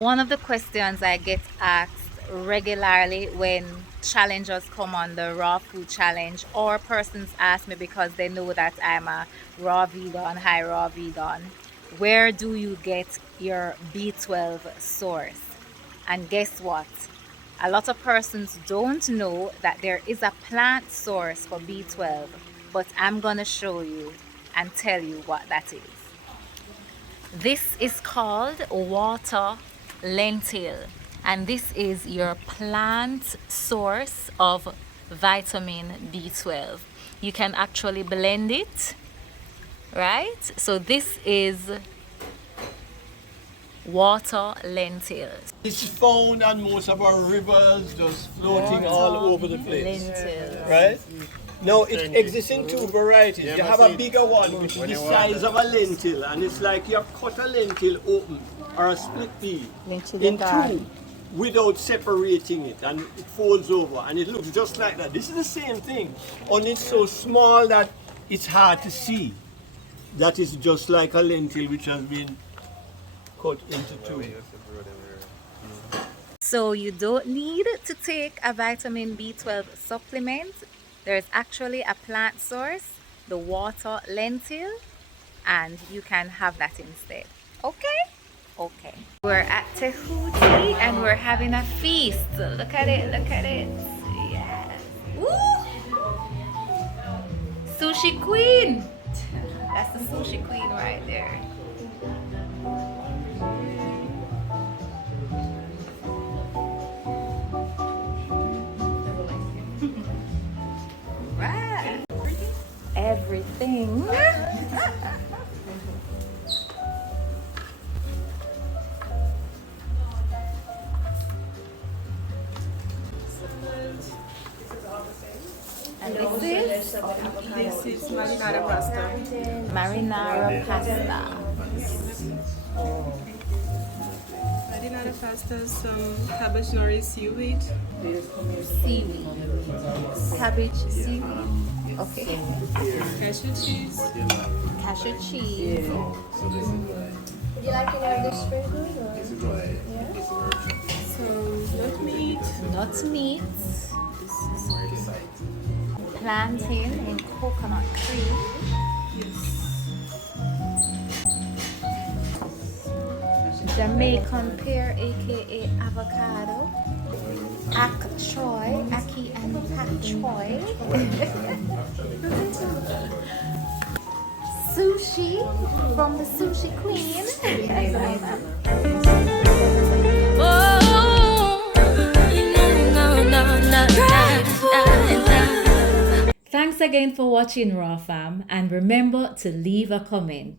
One of the questions I get asked regularly when challengers come on the raw food challenge, or persons ask me because they know that I'm a raw vegan, high raw vegan, where do you get your B12 source? And guess what? A lot of persons don't know that there is a plant source for B12, but I'm gonna show you and tell you what that is. This is called water lentil, and this is your plant source of vitamin B12. You can actually blend it, right? So this is water lentils. It's found on most of our rivers, just floating all over the place. Lentils. Right? Now it exists in two varieties. You have a bigger one, which is the size of a lentil, and it's like you have cut a lentil open or a split pea in two without separating it, and it folds over and it looks just like that. This is the same thing, only it's so small that it's hard to see. That is just like a lentil which has been cut into two. So you don't need to take a vitamin B12 supplement. There's actually a plant source, the water lentil, and you can have that instead. Okay? Okay. We're at Tehuti and we're having a feast. Look at it, look at it. Yes. Woo! Sushi queen. That's the sushi queen right there. Right. Everything. And this This is marinara pasta. marinara pasta. Marinara pasta, some cabbage nori seaweed. Seaweed. Cabbage seaweed. Okay. Cashew cheese. Cashew cheese. Would you like any of this sprinkled or? Some nut meat. Nut meat. Plantain in coconut cream. Yes. Jamaican pear, aka avocado. Ak choy, aki and pak choy. Sushi from the sushi queen. Thanks again for watching Raw Fam, and remember to leave a comment.